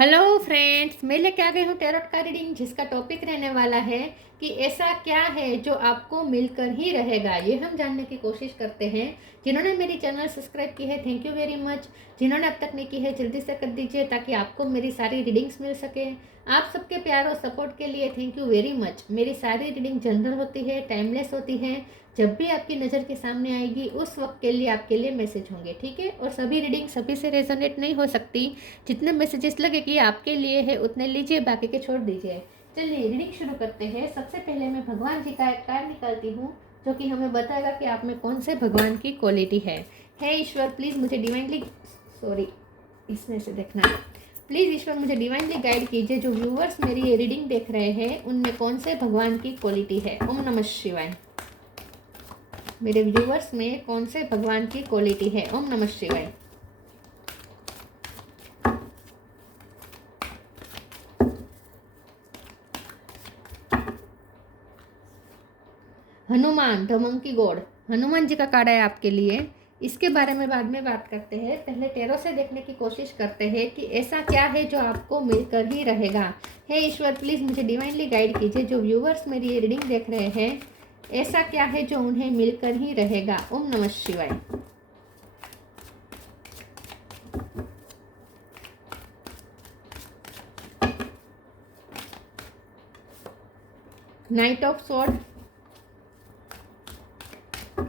Hello friends, मैं लेके आ गई हूँ टैरोट का रीडिंग, जिसका टॉपिक रहने वाला है कि ऐसा क्या है जो आपको मिलकर ही रहेगा। ये हम जानने की कोशिश करते हैं। जिन्होंने मेरी चैनल सब्सक्राइब की है, थैंक यू वेरी मच। जिन्होंने अब तक नहीं की है, जल्दी से कर दीजिए ताकि आपको मेरी सारी रीडिंग्स मिल सके। आप सबके प्यार और सपोर्ट के लिए थैंक यू वेरी मच। मेरी सारी रीडिंग जनरल होती है, टाइमलेस होती है। जब भी आपकी नज़र के सामने आएगी उस वक्त के लिए आपके लिए मैसेज होंगे, ठीक है। और सभी रीडिंग सभी से रेजोनेट नहीं हो सकती। जितने मैसेजेस लगे कि आपके लिए है उतने लीजिए, बाकी के छोड़ दीजिए। चलिए रीडिंग शुरू करते हैं। सबसे पहले मैं भगवान जी का एक कार्ड निकालती हूँ जो कि हमें बताएगा कि आप में कौन से भगवान की क्वालिटी है। हे ईश्वर, प्लीज़ मुझे डिवाइनली इसमें से देखना है। प्लीज़ ईश्वर मुझे डिवाइनली गाइड कीजिए। जो व्यूवर्स मेरी ये रीडिंग देख रहे हैं उनमें कौन से भगवान की क्वालिटी है। ओम नमः शिवाय। मेरे व्यूवर्स में कौन से भगवान की क्वालिटी है। ओम नमः शिवाय। Hanuman the monkey god, Hanuman ji का कार्ड है आपके लिए। इसके बारे में बाद में बात करते हैं। पहले टैरो से देखने की कोशिश करते हैं कि ऐसा क्या है जो आपको मिलकर ही रहेगा। हे ईश्वर, प्लीज़ मुझे डिवाइनली गाइड कीजिए। जो व्यूवर्स मेरी ये रीडिंग देख रहे हैं, ऐसा क्या है जो उन्हें मिलकर ही रहेगा। ओम नमः शिवाय। नाइट ऑफ स्वॉर्ड,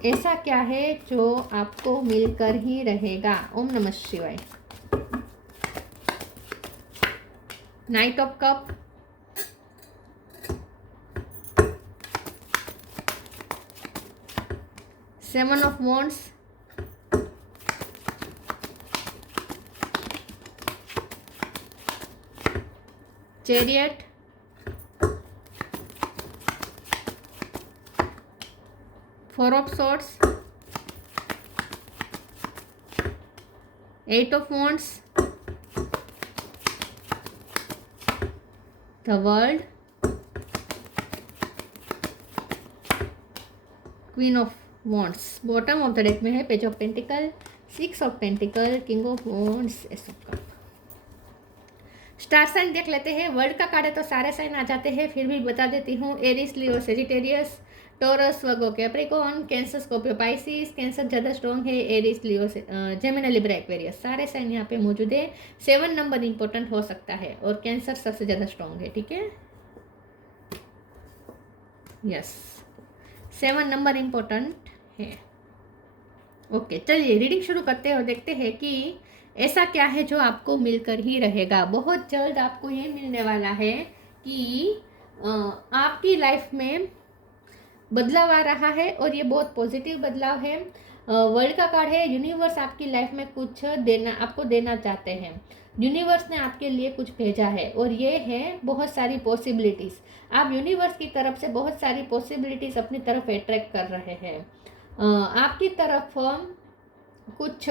ऐसा क्या है जो आपको मिलकर ही रहेगा। ओम नमः शिवाय। Knight of cup, seven of wands, chariot, four of swords, eight of wands, the world, queen of wands. Bottom of the deck में है page of pentacle, six of pentacle, king of wands, ace of cup. Star sign देख लेते हैं। World का card है तो सारे sign आ जाते हैं, फिर भी बता देती हूँ। Aries, Leo, Sagittarius, Taurus, Virgo, Capricorn, Cancer, Scorpio, Pisces. Cancer ज़्यादा स्ट्रॉन्ग है, Aries, Leo, Gemini, Libra, Aquarius, सारे साइन यहाँ पे मौजूद है। 7 नंबर इंपॉर्टेंट हो सकता है और कैंसर सबसे ज़्यादा स्ट्रॉन्ग है, ठीक है। यस, 7 नंबर इंपॉर्टेंट है। ओके, चलिए रीडिंग शुरू करते हैं और देखते हैं कि ऐसा क्या है जो आपको मिलकर ही रहेगा। बहुत जल्द आपको ये मिलने वाला है कि आपकी लाइफ में बदलाव आ रहा है और ये बहुत पॉजिटिव बदलाव है। वर्ल्ड का कार्ड है। यूनिवर्स आपकी लाइफ में कुछ आपको देना चाहते हैं। यूनिवर्स ने आपके लिए कुछ भेजा है और ये है बहुत सारी पॉसिबिलिटीज़। आप यूनिवर्स की तरफ से बहुत सारी पॉसिबिलिटीज़ अपनी तरफ अट्रैक्ट कर रहे हैं। आपकी तरफ कुछ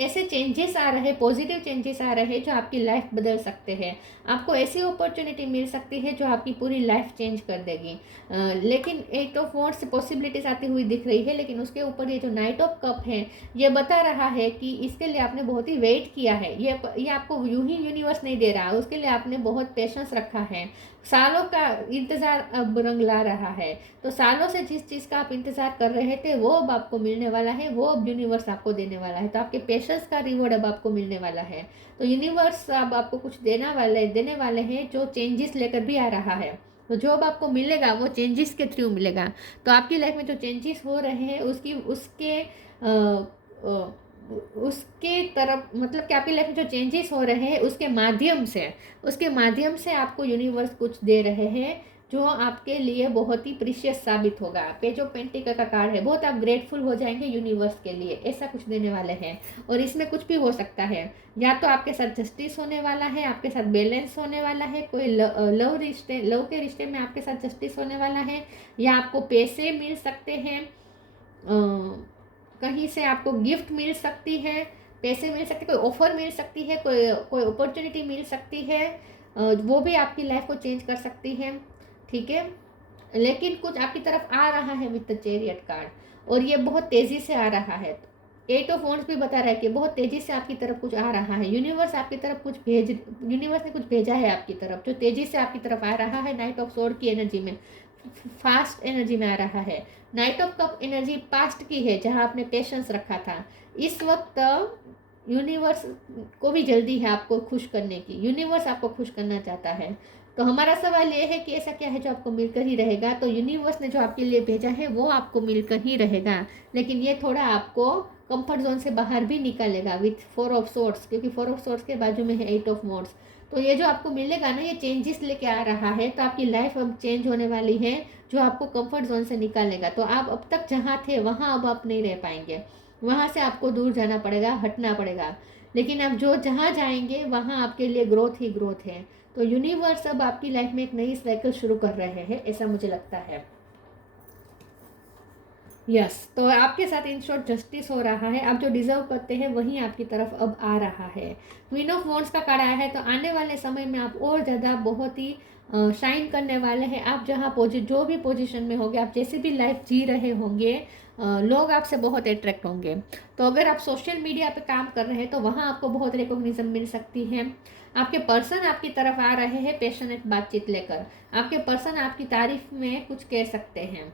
ऐसे चेंजेस आ रहे, पॉजिटिव चेंजेस आ रहे हैं जो आपकी लाइफ बदल सकते हैं। आपको ऐसी अपॉर्चुनिटी मिल सकती है जो आपकी पूरी लाइफ चेंज कर देगी। लेकिन एट ऑफ वॉन्ड्स से पॉसिबिलिटीज आती हुई दिख रही है, लेकिन उसके ऊपर ये जो नाइट ऑफ कप है ये बता रहा है कि इसके लिए आपने बहुत ही वेट किया है। ये आपको यूं ही यूनिवर्स नहीं दे रहा, उसके लिए आपने बहुत पेशेंस रखा है। सालों का इंतज़ार अब रंग ला रहा है। तो सालों से जिस चीज़ का आप इंतज़ार कर रहे थे वो अब आपको मिलने वाला है, वो अब यूनिवर्स आपको देने वाला है। तो आपके पेशेंस का रिवॉर्ड अब आपको मिलने वाला है। तो यूनिवर्स अब आपको कुछ देने वाले हैं जो चेंजेस लेकर भी आ रहा है। तो जो अब आपको मिलेगा वो चेंजेस के थ्रू मिलेगा। तो आपकी लाइफ में जो चेंजेस हो रहे हैं उसके तरफ, मतलब कि आपकी लाइफ में जो चेंजेस हो रहे हैं उसके माध्यम से आपको यूनिवर्स कुछ दे रहे हैं जो आपके लिए बहुत ही प्रीशियस साबित होगा। पेज ऑफ पेंटिकल का कार्ड है। बहुत आप ग्रेटफुल हो जाएंगे यूनिवर्स के लिए, ऐसा कुछ देने वाले हैं। और इसमें कुछ भी हो सकता है, या तो आपके साथ जस्टिस होने वाला है, आपके साथ बैलेंस होने वाला है, कोई लव के रिश्ते में आपके साथ जस्टिस होने वाला है, या आपको पैसे मिल सकते हैं, कहीं से आपको गिफ्ट मिल सकती है, पैसे मिल सकते, कोई ऑफर मिल सकती है, कोई अपॉर्चुनिटी मिल सकती है। वो भी आपकी लाइफ को चेंज कर सकती है, ठीक है। लेकिन कुछ आपकी तरफ आ रहा है विद द चैरियट कार्ड, और ये बहुत तेज़ी से आ रहा है। एट ऑफ वॉन्ड्स भी बता रहा है कि बहुत तेजी से आपकी तरफ कुछ आ रहा है, यूनिवर्स आपकी तरफ यूनिवर्स ने कुछ भेजा है आपकी तरफ जो तेजी से आपकी तरफ आ रहा है। नाइट ऑफ सोर्ड की एनर्जी में, फास्ट एनर्जी में आ रहा है। Night of cup energy past की है, जहां आपने पेशेंस रखा था। इस वक्त यूनिवर्स को भी जल्दी है आपको खुश करने की, यूनिवर्स आपको खुश करना चाहता है। तो हमारा सवाल ये है कि ऐसा क्या है जो आपको मिलकर ही रहेगा। तो यूनिवर्स ने जो आपके लिए भेजा है वो आपको मिलकर ही रहेगा, लेकिन ये थोड़ा आपको कंफर्ट जोन से बाहर भी निकालेगा विथ फोर ऑफ सोर्ड्स, क्योंकि फोर ऑफ सोर्ड्स के बाजू में है एट ऑफ वॉन्ड्स। तो ये जो आपको मिलेगा ना, ये चेंजेस लेके आ रहा है। तो आपकी लाइफ अब चेंज होने वाली है, जो आपको कंफर्ट जोन से निकालेगा। तो आप अब तक जहाँ थे वहाँ अब आप नहीं रह पाएंगे, वहाँ से आपको दूर जाना पड़ेगा, हटना पड़ेगा। लेकिन अब जो जहाँ जाएंगे वहाँ आपके लिए ग्रोथ ही ग्रोथ है। तो यूनिवर्स अब आपकी लाइफ में एक नई साइकिल शुरू कर रहे हैं, ऐसा मुझे लगता है। यस तो आपके साथ इन शॉर्ट जस्टिस हो रहा है। आप जो डिजर्व करते हैं वही आपकी तरफ अब आ रहा है। क्वीन ऑफ वॉन्ड्स का कार्ड आया है, तो आने वाले समय में आप और ज़्यादा बहुत ही शाइन करने वाले हैं। आप जहाँ जो भी पोजीशन में होंगे, आप जैसे भी लाइफ जी रहे होंगे, लोग आपसे बहुत अट्रैक्ट होंगे। तो अगर आप सोशल मीडिया पे काम कर रहे हैं तो वहाँ आपको बहुत रिकॉग्निशन मिल सकती है। आपके पर्सन आपकी तरफ आ रहे हैं पैशनेट बातचीत लेकर। आपके पर्सन आपकी तारीफ में कुछ कह सकते हैं,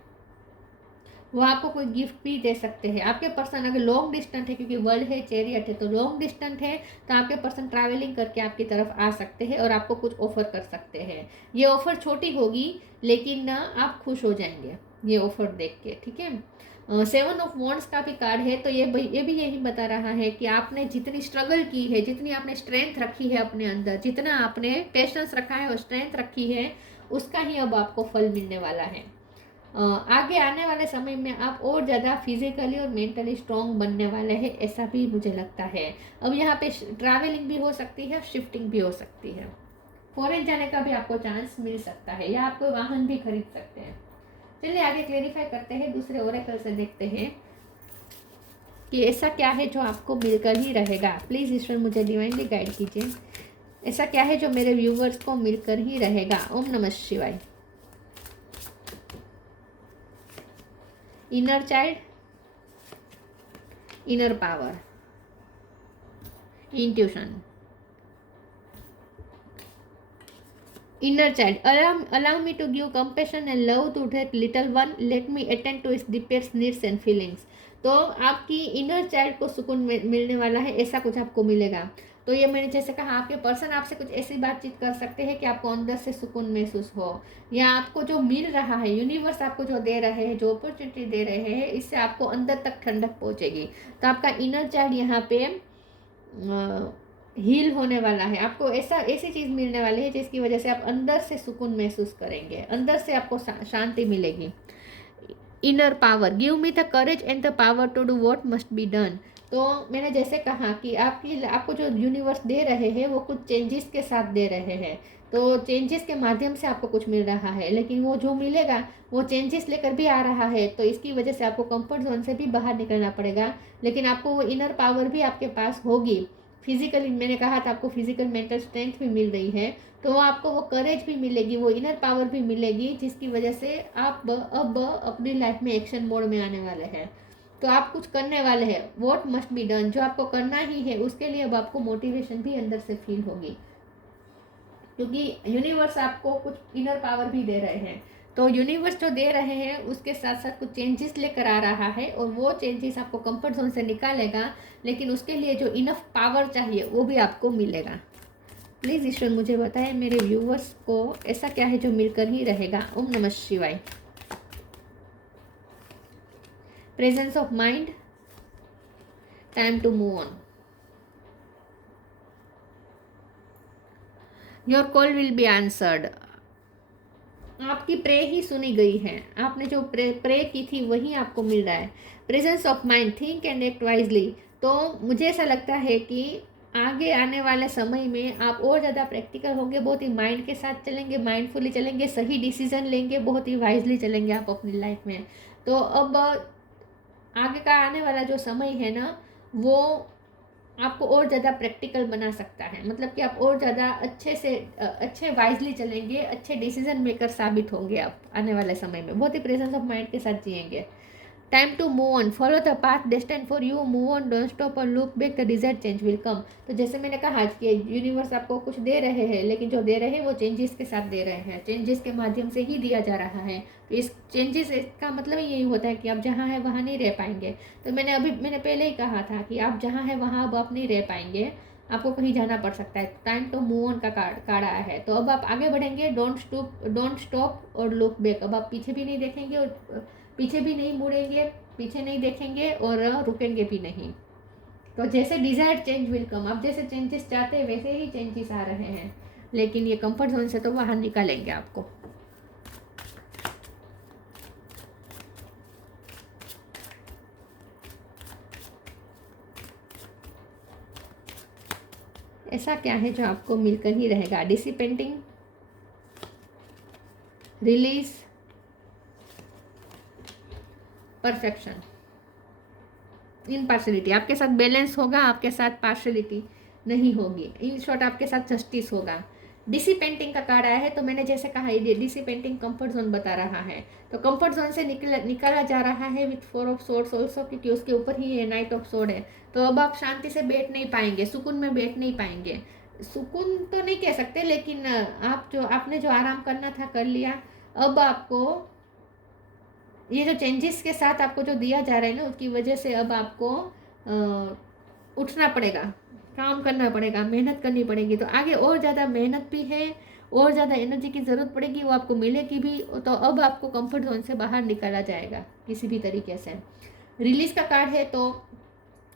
वो आपको कोई गिफ्ट भी दे सकते हैं। आपके पर्सन अगर लॉन्ग डिस्टेंस है, क्योंकि वर्ल्ड है चैरियट है, तो लॉन्ग डिस्टेंस है तो आपके पर्सन ट्रैवलिंग करके आपकी तरफ आ सकते हैं और आपको कुछ ऑफर कर सकते हैं। ये ऑफर छोटी होगी लेकिन ना आप खुश हो जाएंगे ये ऑफर देख के, ठीक है। सेवन ऑफ वॉन्ड्स का भी कार्ड है, तो ये भी यही बता रहा है कि आपने जितनी स्ट्रगल की है, जितनी आपने स्ट्रेंथ रखी है अपने अंदर, जितना आपने पेशेंस रखा है और स्ट्रेंथ रखी है, उसका ही अब आपको फल मिलने वाला है। आगे आने वाले समय में आप और ज़्यादा फिजिकली और मेंटली स्ट्रॉन्ग बनने वाले हैं, ऐसा भी मुझे लगता है। अब यहाँ पे ट्रैवलिंग भी हो सकती है, शिफ्टिंग भी हो सकती है, फॉरेन जाने का भी आपको चांस मिल सकता है, या आप कोई वाहन भी खरीद सकते हैं। चलिए आगे क्लेरिफाई करते हैं, दूसरे ओरेकल से देखते हैं कि ऐसा क्या है जो आपको मिलकर ही रहेगा। प्लीज़ ईश्वर मुझे डिवाइनली गाइड कीजिए, ऐसा क्या है जो मेरे व्यूवर्स को मिलकर ही रहेगा। ओम नमः शिवाय। Inner child, inner power, intuition. Inner child, allow me to give compassion and love to that little one, let me attend to its deepest needs and feelings। तो आपकी इनर चाइल्ड को सुकून मिलने वाला है, ऐसा कुछ आपको मिलेगा। तो ये मैंने जैसे कहा, आपके पर्सन आपसे कुछ ऐसी बातचीत कर सकते हैं कि आपको अंदर से सुकून महसूस हो, या आपको जो मिल रहा है, यूनिवर्स आपको जो दे रहे हैं, जो अपॉर्चुनिटी दे रहे हैं, इससे आपको अंदर तक ठंडक पहुंचेगी। तो आपका इनर चाइल्ड यहाँ पे हील होने वाला है। आपको ऐसी चीज़ मिलने वाली है जिसकी वजह से आप अंदर से सुकून महसूस करेंगे, अंदर से आपको शांति मिलेगी। Inner power, give me the courage and the power to do what must be done. तो मैंने जैसे कहा कि आपको जो यूनिवर्स दे रहे हैं वो कुछ चेंजेस के साथ दे रहे हैं। तो चेंजेस के माध्यम से आपको कुछ मिल रहा है, लेकिन वो जो मिलेगा वो चेंजेस लेकर भी आ रहा है। तो इसकी वजह से आपको कंफर्ट जोन से भी बाहर निकलना पड़ेगा, लेकिन आपको वो इनर पावर भी आपके पास होगी। फिजिकली मैंने कहा था आपको फिजिकल मेंटल स्ट्रेंथ भी मिल रही है, तो आपको वो करेज भी मिलेगी, वो इनर पावर भी मिलेगी, जिसकी वजह से आप अब अपनी लाइफ में एक्शन मोड में आने वाले हैं। तो आप कुछ करने वाले हैं, व्हाट मस्ट बी डन, जो आपको करना ही है उसके लिए अब आपको मोटिवेशन भी अंदर से फील होगी, क्योंकि यूनिवर्स आपको कुछ इनर पावर भी दे रहे हैं। तो यूनिवर्स जो दे रहे हैं उसके साथ साथ कुछ चेंजेस लेकर आ रहा है, और वो चेंजेस आपको कंफर्ट जोन से निकालेगा, लेकिन उसके लिए जो इनफ पावर चाहिए वो भी आपको मिलेगा। प्लीज़ ईश्वर मुझे बताएं मेरे व्यूवर्स को ऐसा क्या है जो मिलकर ही रहेगा। ओम नमः शिवाय। Presence of mind, time to move on, your call will be answered. आपकी प्रे ही सुनी गई है, आपने जो प्रे की थी वही आपको मिल रहा है। Presence of mind, think and act wisely. तो मुझे ऐसा लगता है कि आगे आने वाले समय में आप और ज़्यादा प्रैक्टिकल होंगे, बहुत ही माइंड के साथ चलेंगे, माइंडफुली चलेंगे, सही डिसीजन लेंगे, बहुत ही वाइजली चलेंगे आप अपनी लाइफ में। तो अब आगे का आने वाला जो समय है ना, वो आपको और ज़्यादा प्रैक्टिकल बना सकता है, मतलब कि आप और ज़्यादा अच्छे वाइजली चलेंगे, अच्छे डिसीजन मेकर साबित होंगे आप आने वाले समय में, बहुत ही प्रेजेंस ऑफ माइंड के साथ जिएंगे। Time to move on, follow the path destined for you, move on, don't stop और look back, the desired change will come. तो जैसे मैंने कहा कि यूनिवर्स आपको कुछ दे रहे हैं, लेकिन जो दे रहे हैं वो चेंजेस के साथ दे रहे हैं, चेंजेस के माध्यम से ही दिया जा रहा है। तो इस चेंजेस का मतलब यही होता है कि आप जहाँ है वहाँ नहीं रह पाएंगे। तो मैंने पहले ही कहा था कि आप जहाँ है वहाँ अब आप नहीं रह पाएंगे, आपको कहीं जाना पड़ सकता है। टाइम टू मूव ऑन का कार्ड आया है, तो अब आप आगे बढ़ेंगे। डोंट स्टॉप और लुक बैक, अब आप पीछे भी नहीं देखेंगे और पीछे भी नहीं मुड़ेंगे, पीछे नहीं देखेंगे और रुकेंगे भी नहीं। तो जैसे डिजायर्ड चेंज विल कम, आप जैसे चेंजेस चाहते हैं वैसे ही चेंजेस आ रहे हैं, लेकिन ये कंफर्ट जोन से तो बाहर निकालेंगे आपको। ऐसा क्या है जो आपको मिलकर ही रहेगा? डिसिपेंटिंग, रिलीज, परफेक्शन, इनपार्शलिटी। आपके साथ बैलेंस होगा, आपके साथ पार्शलिटी नहीं होगी। इन शॉर्ट आपके साथ जस्टिस होगा। डिसिपेंटिंग का कार्ड आया है, तो मैंने जैसे कहा डिसिपेंटिंग कंफर्ट जोन बता रहा है। तो कंफर्ट जोन से निकाला जा रहा है विथ 4 ऑफ सोर्ड्स ऑल्सो, क्योंकि उसके ऊपर ही ये नाइट ऑफ सोर्ड है। तो अब आप शांति से बैठ नहीं पाएंगे, सुकून में बैठ नहीं पाएंगे। सुकून तो नहीं कह सकते, लेकिन आपने जो आराम करना था कर लिया। अब आपको ये जो चेंजेस के साथ आपको जो दिया जा रहा है ना, उसकी वजह से अब आपको उठना पड़ेगा, काम करना पड़ेगा, मेहनत करनी पड़ेगी। तो आगे और ज़्यादा मेहनत भी है, और ज़्यादा एनर्जी की ज़रूरत पड़ेगी, वो आपको मिलेगी भी। तो अब आपको कंफर्ट जोन से बाहर निकाला जाएगा किसी भी तरीके से। रिलीज का कार्ड है, तो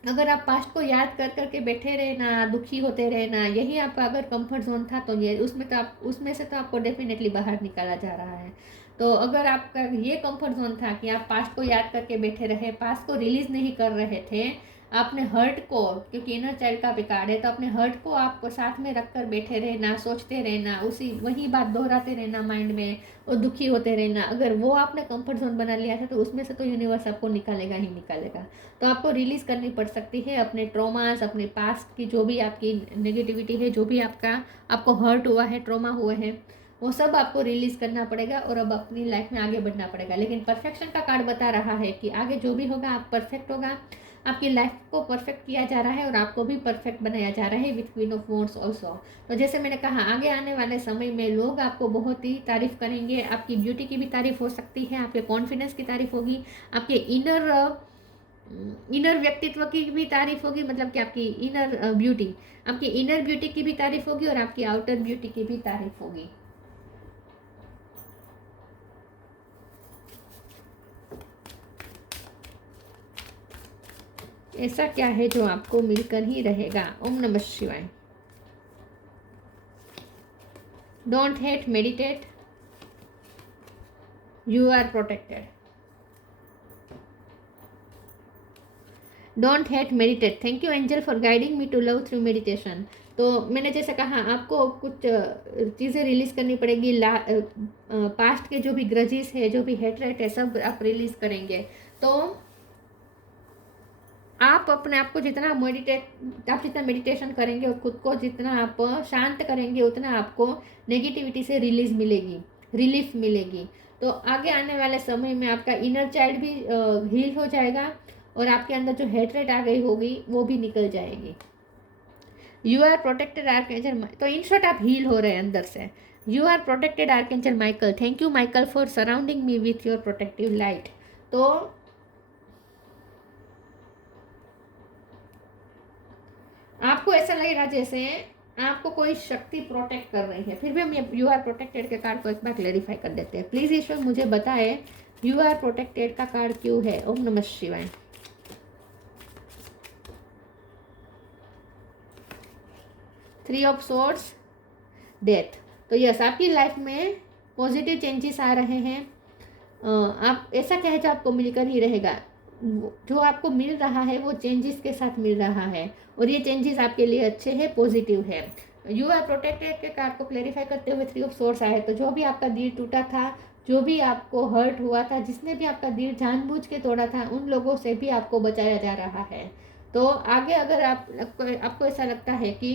अगर आप पास्ट को याद कर करके बैठे रहना, दुखी होते रहना, यही आपका अगर कंफर्ट जोन था, तो ये उसमें से तो आपको डेफिनेटली बाहर निकाला जा रहा है। तो अगर आपका ये कंफर्ट जोन था कि आप पास्ट को याद करके बैठे रहे, पास्ट को रिलीज नहीं कर रहे थे, आपने हर्ट को, क्योंकि इनर चाइल्ड का भी कार्ड है, तो अपने हर्ट को आपको साथ में रख कर बैठे रहना, सोचते रहना, वही बात दोहराते रहना माइंड में और दुखी होते रहना, अगर वो आपने कंफर्ट जोन बना लिया था, तो उसमें से तो यूनिवर्स आपको निकालेगा ही निकालेगा। तो आपको रिलीज करनी पड़ सकती है अपने ट्रॉमास, अपने पास्ट की जो भी आपकी नेगेटिविटी है, जो भी आपको हर्ट हुआ है, ट्रॉमा हुए हैं, वो सब आपको रिलीज करना पड़ेगा और अब अपनी लाइफ में आगे बढ़ना पड़ेगा। लेकिन परफेक्शन का कार्ड बता रहा है कि आगे जो भी होगा आप परफेक्ट होगा, आपकी लाइफ को परफेक्ट किया जा रहा है और आपको भी परफेक्ट बनाया जा रहा है with queen of wands also. तो जैसे मैंने कहा, आगे आने वाले समय में लोग आपको बहुत ही तारीफ करेंगे, आपकी ब्यूटी की भी तारीफ हो सकती है, आपके कॉन्फिडेंस की तारीफ होगी, आपके इनर व्यक्तित्व की भी तारीफ होगी, मतलब कि आपकी आपकी इनर ब्यूटी की भी तारीफ होगी और आपकी आउटर ब्यूटी की भी तारीफ होगी। ऐसा क्या है जो आपको मिलकर ही रहेगा? ओम नमः शिवाय। Don't hate, meditate, you are protected. Don't hate, meditate. Thank you angel for guiding me to love through meditation. तो मैंने जैसे कहा, आपको कुछ चीज़ें रिलीज करनी पड़ेगी। पास्ट के जो भी ग्रजेस है, जो भी हेटरेट है, सब आप रिलीज करेंगे। तो आप अपने आप को जितना मेडिटेशन करेंगे और खुद को जितना आप शांत करेंगे, उतना आपको नेगेटिविटी से रिलीफ मिलेगी। तो आगे आने वाले समय में आपका इनर चाइल्ड भी हील हो जाएगा और आपके अंदर जो हेटरेट आ गई होगी वो भी निकल जाएगी। You are protected archangel. तो इन शॉर्ट आप हील हो रहे हैं अंदर से। You are protected archangel Michael. Thank you Michael for surrounding me with your protective light. तो आपको ऐसा लगेगा जैसे आपको कोई शक्ति प्रोटेक्ट कर रही है। फिर भी हम यू आर प्रोटेक्टेड के कार्ड को एक बार क्लेरिफाई कर देते हैं। प्लीज ईश्वर मुझे बताए यू आर प्रोटेक्टेड का कार्ड क्यों है? ओम नमः शिवाय। Three of swords, death. तो यस, आपकी लाइफ में पॉजिटिव चेंजेस आ रहे हैं। आप ऐसा क्या है जो आपको मिलकर ही रहेगा? जो आपको मिल रहा है वो चेंजेस के साथ मिल रहा है और ये चेंजेस आपके लिए अच्छे हैं, पॉजिटिव है। यू आर प्रोटेक्टेड के कार्ड को क्लेरिफाई करते हुए थ्री ऑफ सोर्ड्स आए। तो जो भी आपका दिल टूटा था, जो भी आपको हर्ट हुआ था, जिसने भी आपका दिल जानबूझ के तोड़ा था, उन लोगों से भी आपको बचाया जा रहा है। तो आगे अगर आपको ऐसा लगता है कि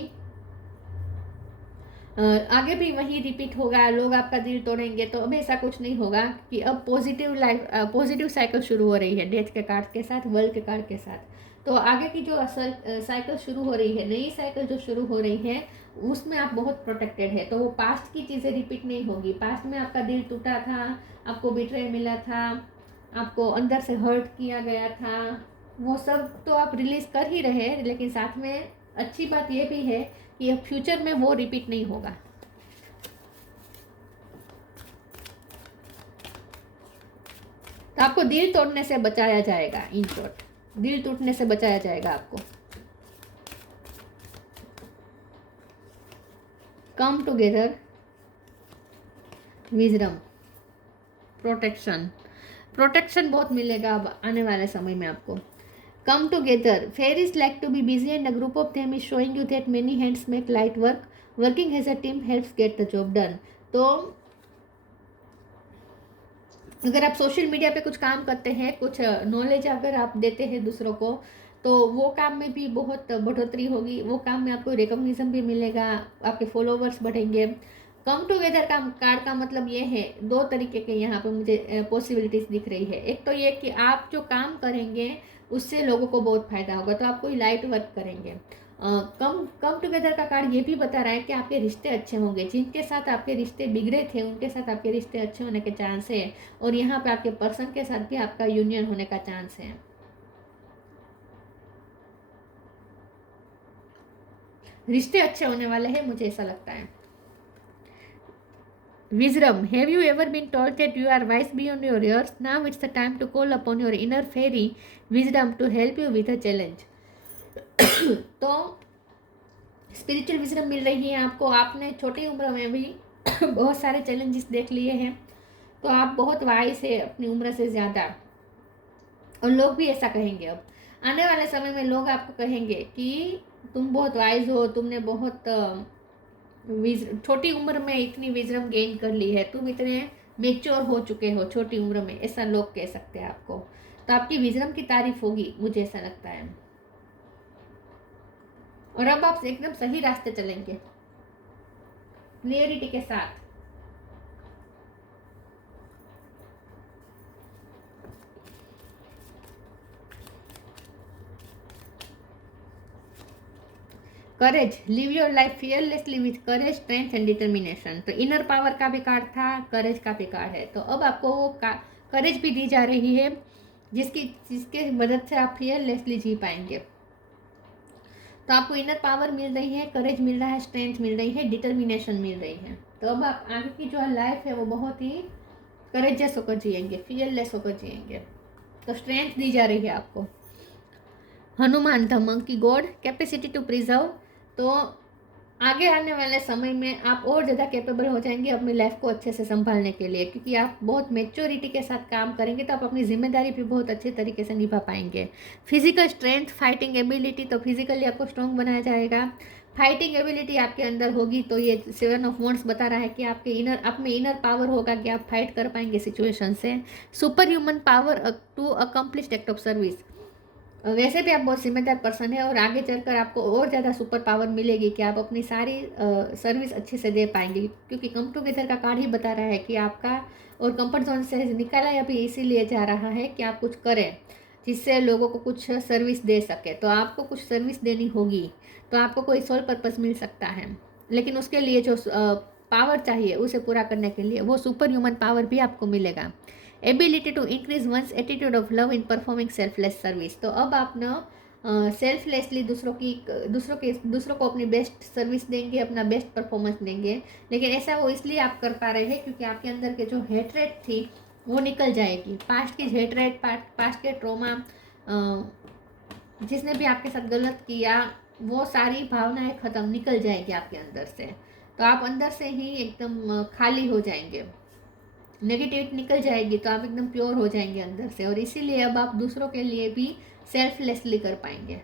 आगे भी वही रिपीट होगा, लोग आपका दिल तोड़ेंगे, तो अब ऐसा कुछ नहीं होगा कि अब पॉजिटिव साइकिल शुरू हो रही है डेथ के कार्ड के साथ, वर्ल्ड के कार्ड के साथ। तो आगे की जो साइकिल शुरू हो रही है, नई साइकिल जो शुरू हो रही है, उसमें आप बहुत प्रोटेक्टेड है। तो वो पास्ट की चीज़ें रिपीट नहीं होगी। पास्ट में आपका दिल टूटा था, आपको बिट्रे मिला था, आपको अंदर से हर्ट किया गया था, वो सब तो आप रिलीज कर ही रहे हैं, लेकिन साथ में अच्छी बात ये भी है कि अब फ्यूचर में वो रिपीट नहीं होगा। तो आपको दिल तोड़ने से बचाया जाएगा, इन शॉर्ट दिल टूटने से बचाया जाएगा आपको। कम टुगेदर, विजडम, प्रोटेक्शन बहुत मिलेगा अब आने वाले समय में आपको। Come together, fairies like to be busy and a group of them is showing you that many hands make light work. Working as a team helps get the job done. तो अगर आप सोशल मीडिया पे कुछ काम करते हैं, कुछ knowledge अगर आप देते हैं दूसरों को, तो वो काम में भी बहुत बढ़ोतरी होगी, वो काम में आपको रिकॉग्निशन भी मिलेगा, आपके फॉलोवर्स बढ़ेंगे। कम टुगेदर का कार्ड का मतलब ये है, दो तरीके के यहाँ पे मुझे पॉसिबिलिटीज दिख रही है। एक तो ये कि आप जो काम करेंगे उससे लोगों को बहुत फायदा होगा, तो आप कोई लाइट वर्क करेंगे। कम टुगेदर का कार्ड ये भी बता रहा है कि आपके रिश्ते अच्छे होंगे, जिनके साथ आपके रिश्ते बिगड़े थे उनके साथ आपके रिश्ते अच्छे होने के चांस है, और यहाँ पे आपके पर्सन के साथ भी आपका यूनियन होने का चांस है। रिश्ते अच्छे होने वाले हैं, मुझे ऐसा लगता है। Wisdom, have you ever been told that you are wise beyond your years? Now it's the time to call upon your inner fairy wisdom to help you with a challenge. तो स्पिरिचुअल विजडम मिल रही है आपको। आपने छोटी उम्र में भी बहुत सारे चैलेंजेस देख लिए हैं, तो आप बहुत वाइज है अपनी उम्र से ज़्यादा, और लोग भी ऐसा कहेंगे। अब आने वाले समय में लोग आपको कहेंगे कि तुम बहुत वाइज हो, तुमने बहुत छोटी उम्र में इतनी विजडम गेन कर ली है, तुम इतने मेच्योर हो चुके हो छोटी उम्र में, ऐसा लोग कह सकते हैं आपको। तो आपकी विजडम की तारीफ होगी, मुझे ऐसा लगता है। और अब आप एकदम सही रास्ते चलेंगे क्लियरिटी के साथ। Courage, live your life fearlessly with courage, strength and determination. तो इनर पावर का भी कार्ड था, करेज का भी कार्ड है। तो अब आपको वो करेज भी दी जा रही है, जिसके मदद से आप फियरलेसली जी पाएंगे। तो आपको इनर पावर मिल रही है, करेज मिल रहा है, स्ट्रेंथ मिल रही है, डिटर्मिनेशन मिल रही है। तो अब आप आगे की जो लाइफ है वो बहुत ही करेजियस होकर जिएंगे, फियरलेस होकर जिएंगे। तो स्ट्रेंथ दी जा रही है आपको। Hanuman, the monkey god, capacity to preserve. तो आगे आने वाले समय में आप और ज़्यादा कैपेबल हो जाएंगे अपनी लाइफ को अच्छे से संभालने के लिए, क्योंकि आप बहुत मेच्योरिटी के साथ काम करेंगे, तो आप अपनी जिम्मेदारी भी बहुत अच्छे तरीके से निभा पाएंगे। फिजिकल स्ट्रेंथ, फाइटिंग एबिलिटी, तो फिजिकली आपको स्ट्रॉन्ग बनाया जाएगा। फाइटिंग एबिलिटी आपके अंदर होगी, तो ये 7 ऑफ वॉन्ड्स बता रहा है कि आप में इनर पावर होगा कि आप फाइट कर पाएंगे सिचुएशन से। Superhuman power to accomplish act of service. वैसे भी आप बहुत जिम्मेदार पर्सन है, और आगे चलकर आपको और ज़्यादा सुपर पावर मिलेगी कि आप अपनी सारी सर्विस अच्छे से दे पाएंगे, क्योंकि कम टुगेदर का कार्ड ही बता रहा है कि आपका और कंफर्ट जोन से निकाला अभी इसीलिए जा रहा है कि आप कुछ करें जिससे लोगों को कुछ सर्विस दे सके। तो आपको कुछ सर्विस देनी होगी, तो आपको कोई सोल पर्पस मिल सकता है, लेकिन उसके लिए जो पावर चाहिए उसे पूरा करने के लिए वो सुपर ह्यूमन पावर भी आपको मिलेगा। Ability to increase one's attitude of love in performing selfless service. तो अब आप ना सेल्फलेसली दूसरों को अपनी बेस्ट सर्विस देंगे, अपना बेस्ट परफॉर्मेंस देंगे। लेकिन ऐसा वो इसलिए आप कर पा रहे हैं क्योंकि आपके अंदर के जो हेटरेट थी वो निकल जाएगी। पास्ट की हेटरेट, पास्ट के ट्रॉमा, जिसने भी आपके साथ गलत किया, वो सारी भावनाएं खत्म निकल जाएगी आपके अंदर से। तो आप अंदर से ही एकदम खाली हो जाएंगे, नेगेटिविटी निकल जाएगी, तो आप एकदम प्योर हो जाएंगे अंदर से। और इसीलिए अब आप दूसरों के लिए भी सेल्फलेसली कर पाएंगे।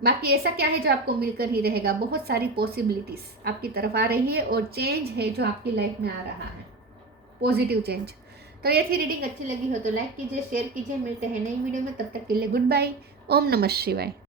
बाकी ऐसा क्या है जो आपको मिलकर ही रहेगा, बहुत सारी पॉसिबिलिटीज आपकी तरफ आ रही है, और चेंज है जो आपकी लाइफ में आ रहा है, पॉजिटिव चेंज। तो ये थी रीडिंग। अच्छी लगी हो तो लाइक कीजिए, शेयर कीजिए। मिलते हैं नई वीडियो में, तब तक के लिए गुड बाय। ओम नमः शिवाय।